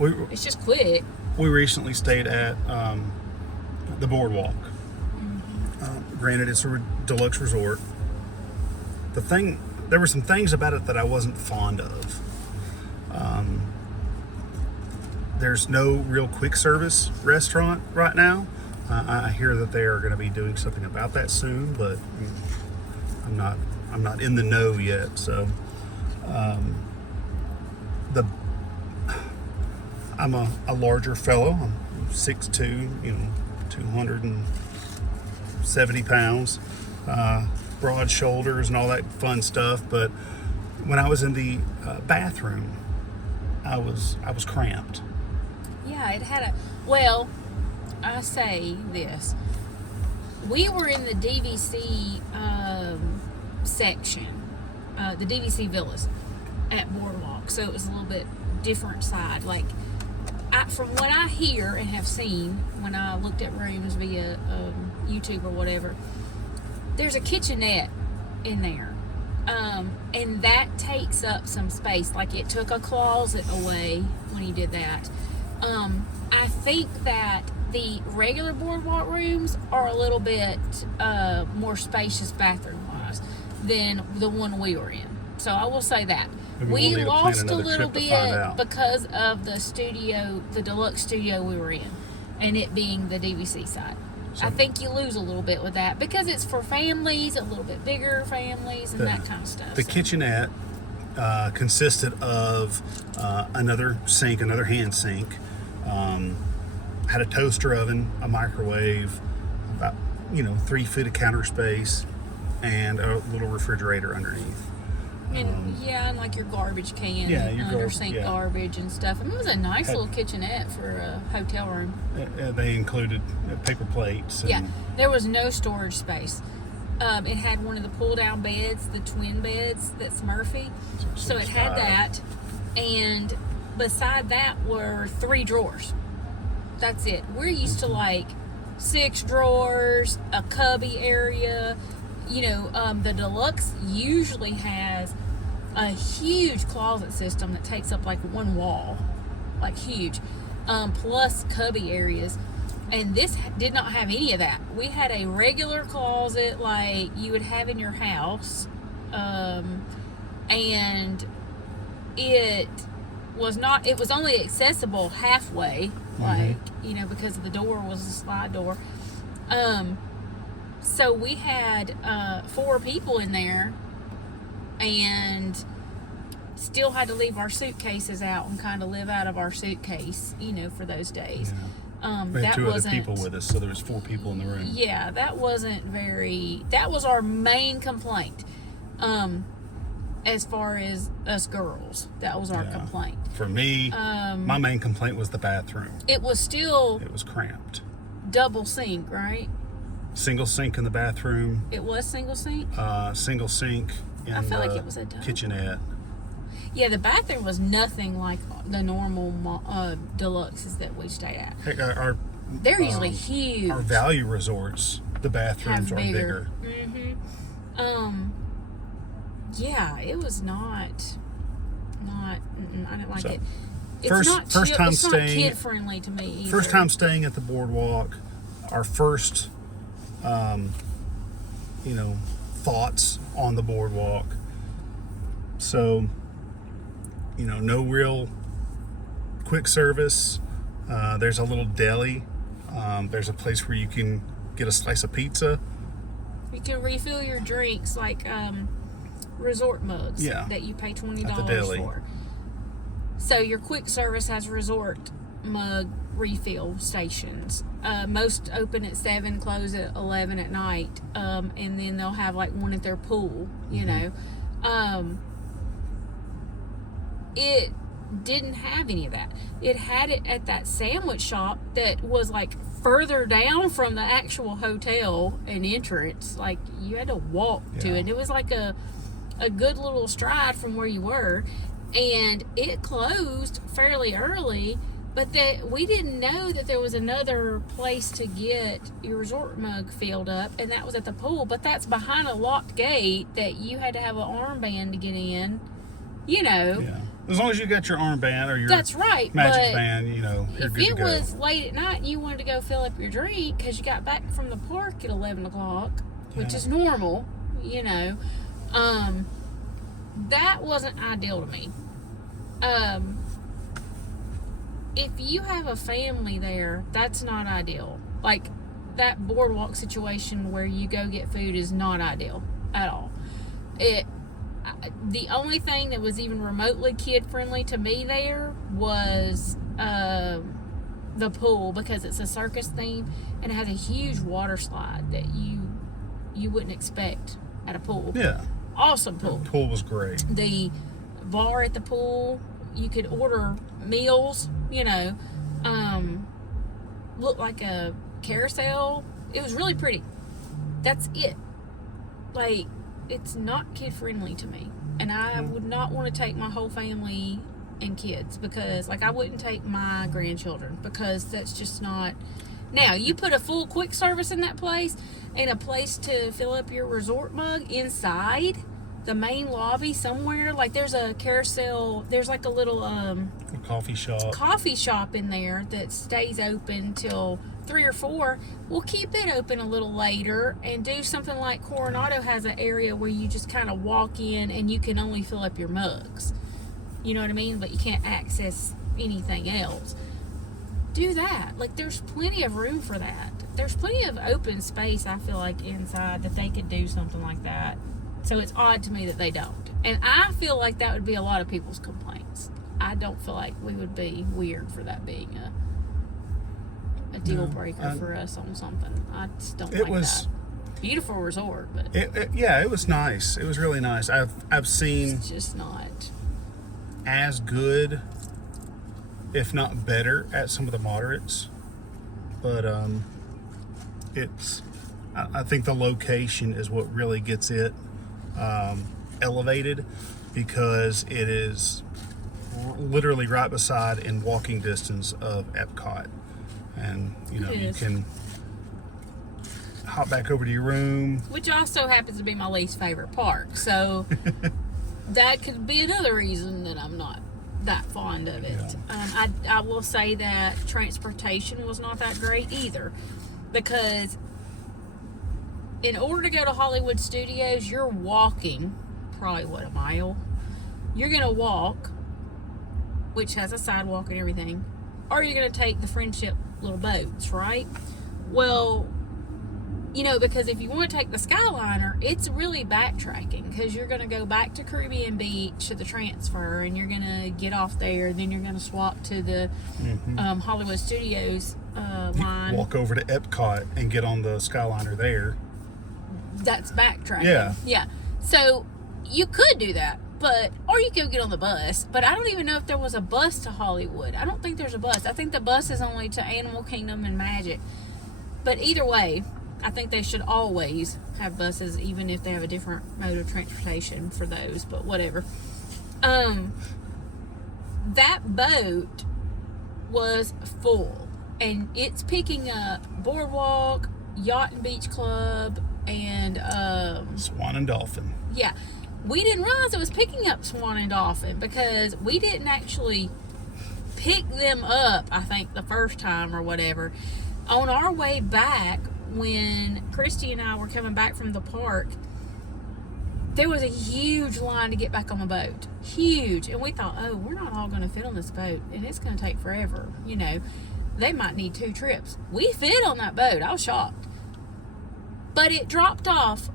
It's just quick. We recently stayed at the Boardwalk. Granted, it's a deluxe resort. There were some things about it that I wasn't fond of. There's no real quick service restaurant right now. I hear that they are going to be doing something about that soon, but I'm not in the know yet. So, I'm a larger fellow. I'm 6'2", 270 pounds, broad shoulders and all that fun stuff. But when I was in the bathroom, I was cramped. Yeah, it had I say this. We were in the DVC section, the DVC villas at Boardwalk, so it was a little bit different side. Like, from what I hear and have seen when I looked at rooms via YouTube or whatever, there's a kitchenette in there, and that takes up some space. Like, it took a closet away when he did that. I think that the regular Boardwalk rooms are a little bit more spacious bathroom-wise than the one we were in. So I will say that. We lost a little bit because of the deluxe studio we were in, and it being the DVC side. So I think you lose a little bit with that because it's for families, a little bit bigger families, and that kind of stuff. The kitchenette consisted of another hand sink, had a toaster oven, a microwave, about 3 feet of counter space, and a little refrigerator underneath. And and like your garbage can, under sink garbage and stuff. I mean, it was a nice little kitchenette for a hotel room. They included paper plates. And there was no storage space. It had one of the pull-down beds, the twin beds that's Murphy. So it had that, and beside that were 3 drawers. That's it. We're used to like 6 drawers, a cubby area. The deluxe usually has a huge closet system that takes up like one wall, like huge, plus cubby areas. And this did not have any of that. We had a regular closet like you would have in your house, and it was only accessible halfway, because the door was a slide door. So we had 4 people in there, and still had to leave our suitcases out and kind of live out of our suitcase, for those days. We had 2 other people with us, so there was 4 people in the room. Yeah, that was our main complaint. As far as us girls, that was our complaint. For me, my main complaint was the bathroom. It was cramped. Double sink, right? Single sink in the bathroom. It was single sink? Single sink in I felt like it was a double. Kitchenette. Yeah, the bathroom was nothing like the normal deluxes that we stayed at. Hey, they're usually huge. Our value resorts, the bathrooms are bigger. Yeah, it was not. I didn't like it. It's not kid friendly to me either. First time staying at the Boardwalk. Our first, thoughts on the Boardwalk. So, no real quick service. There's a little deli. There's a place where you can get a slice of pizza. You can refill your drinks like resort mugs that you pay $20 for. So your quick service has resort mug refill stations. Most open at 7, close at 11 at night, and then they'll have like one at their pool. It didn't have any of that. It had it at that sandwich shop that was like further down from the actual hotel and entrance. Like you had to walk to it. It was like a good little stride from where you were, and it closed fairly early. But that we didn't know that there was another place to get your resort mug filled up, and that was at the pool. But that's behind a locked gate that you had to have an armband to get in. As long as you got your armband or your That's right, magic but band, you know, you're if good to it go. was late at night and you wanted to go fill up your drink because you got back from the park at 11 o'clock, which Yeah. is normal, you know, that wasn't ideal to me. If you have a family there, that's not ideal. Like, that boardwalk situation where you go get food is not ideal at all. The only thing that was even remotely kid friendly to me there was the pool, because it's a circus theme and it has a huge water slide that you wouldn't expect at a pool. Yeah. Awesome pool. The pool was great. The bar at the pool, you could order meals, you know, looked like a carousel. It was really pretty. That's it. Like, it's not kid friendly to me, and I would not want to take my whole family and kids, because like I wouldn't take my grandchildren, because that's just not. Now you put a full quick service in that place and a place to fill up your resort mug inside the main lobby somewhere. Like, there's a carousel, there's like a little A coffee shop in there that stays open till 3 or 4. We'll keep it open a little later and do something like Coronado has an area where you just kind of walk in and you can only fill up your mugs. You know what I mean? But you can't access anything else. Do that. Like, there's plenty of room for that. There's plenty of open space, I feel like, inside that they could do something like that. So it's odd to me that they don't. And I feel like that would be a lot of people's complaints. I don't feel like we would be weird for that being a deal breaker for us on something. I just don't like that. Beautiful resort, but it was nice. It was really nice. I've seen it's just not as good, if not better, at some of the moderates. But I think the location is what really gets it elevated, because it is literally right beside, in walking distance of, Epcot. And you know, you can hop back over to your room, which also happens to be my least favorite park, so that could be another reason that I'm not that fond of it. Yeah. I will say that transportation was not that great either, because in order to go to Hollywood Studios, you're walking probably, a mile? You're going to walk, which has a sidewalk and everything, or you're going to take the Friendship little boats, right? Well, you know, because if you want to take the Skyliner, it's really backtracking, because you're going to go back to Caribbean Beach to the transfer, and you're going to get off there, then you're going to swap to the Hollywood Studios line. Walk over to Epcot and get on the Skyliner there. That's backtracking. Yeah. So you could do that, or you could get on the bus. But I don't even know if there was a bus to Hollywood. I don't think there's a bus. I think the bus is only to Animal Kingdom and Magic. But either way, I think they should always have buses, even if they have a different mode of transportation for those. But whatever. That boat was full, and it's picking up Boardwalk, Yacht and Beach Club, and Swan and Dolphin. Yeah, we didn't realize it was picking up Swan and Dolphin, because we didn't actually pick them up, I think, the first time or whatever. On our way back, when Christy and I were coming back from the park, there was a huge line to get back on the boat. Huge. And we thought, oh, we're not all going to fit on this boat, and it's going to take forever. You know, they might need 2 trips. We fit on that boat. I was shocked. But it dropped off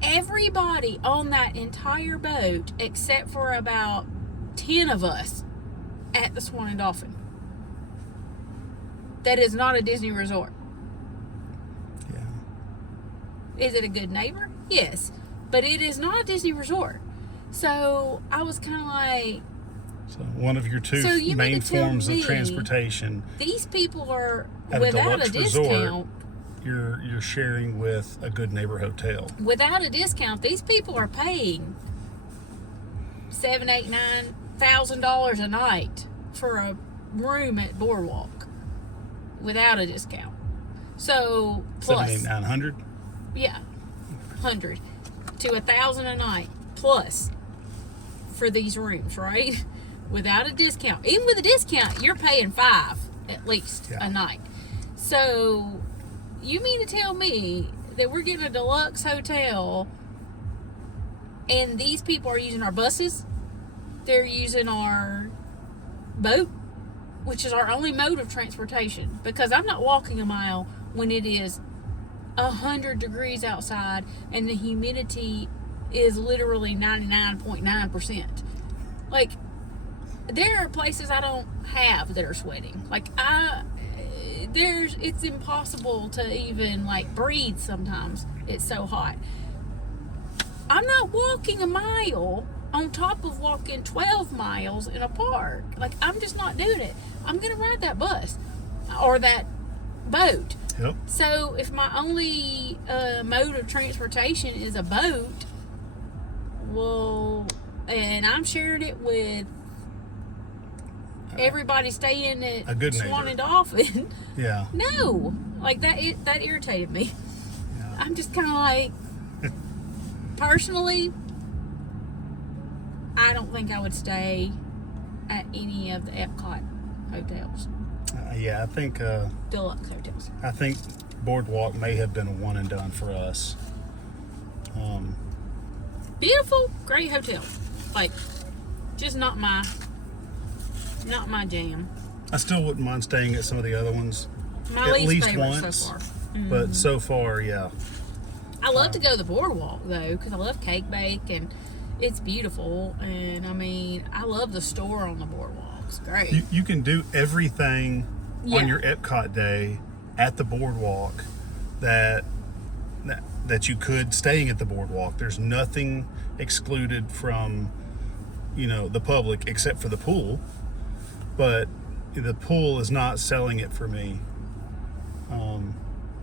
everybody on that entire boat except for about 10 of us at the Swan and Dolphin. That is not a Disney resort. Yeah. Is it a good neighbor? Yes. But it is not a Disney resort. So I was kind of like... So one of your two main forms of transportation. These people are, at without a a discount, resort, you're sharing with a Good Neighbor Hotel. Without a discount, these people are paying $7,000, $8,000, $9,000 a night for a room at Boardwalk without a discount. So plus $7,800. Yeah, 100 to 1,000 a night plus for these rooms, right? without a discount. Even with a discount, you're paying $5 at least a night. So you mean to tell me that we're getting a deluxe hotel and these people are using our buses? They're using our boat, which is our only mode of transportation, because I'm not walking a mile when it is 100 degrees outside and the humidity is literally 99.9%. Like, there are places I don't have that are sweating. Like, it's impossible to even like breathe sometimes. It's so hot. I'm not walking a mile on top of walking 12 miles in a park. Like, I'm just not doing it. I'm gonna ride that bus or that boat. Yep. So if my only mode of transportation is a boat, well, and I'm sharing it with everybody staying at a good Swan neighbor. and Dolphin. Yeah. No, like that irritated me. Yeah. I'm just kind of like, personally, I don't think I would stay at any of the Epcot hotels. Yeah, I think Deluxe hotels. I think Boardwalk may have been a one and done for us. Beautiful, great hotel. Like, just not my jam. I still wouldn't mind staying at some of the other ones. My At least least favorite once. so far. But so far, yeah. I love to go to the Boardwalk though, because I love cake bake and it's beautiful. And I mean, I love the store on the Boardwalk. It's great. You can do everything Yeah. on your Epcot day at the Boardwalk that you could staying at the Boardwalk. There's nothing excluded from, the public except for the pool. But the pool is not selling it for me.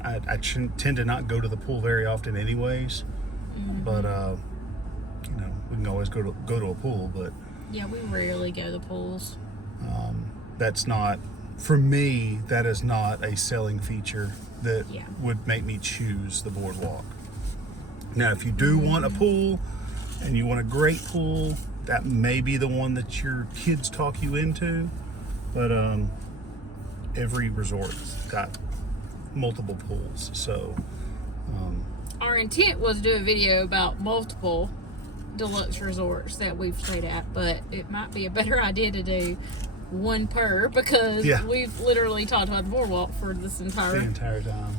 I tend to not go to the pool very often anyways. But we can always go to a pool, but Yeah, we rarely go to the pools. that's not, for me, that is not a selling feature that would make me choose the Boardwalk. Now, if you do want a pool and you want a great pool, that may be the one that your kids talk you into. But every resort's got multiple pools. So Our intent was to do a video about multiple deluxe resorts that we've stayed at, but it might be a better idea to do one per, because we've literally talked about the Boardwalk for this the entire time.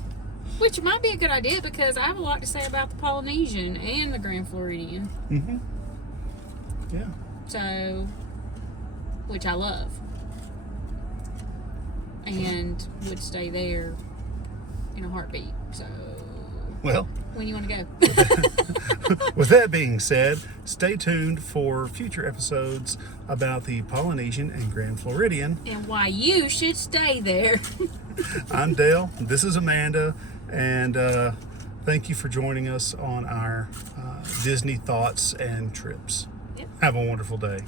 which might be a good idea, because I have a lot to say about the Polynesian and the Grand Floridian. Yeah. So, which I love, and would stay there in a heartbeat. So, Well, when you want to go? with that being said, stay tuned for future episodes about the Polynesian and Grand Floridian. And why you should stay there. I'm Dale. This is Amanda. And thank you for joining us on our Disney thoughts and trips. Yep. Have a wonderful day.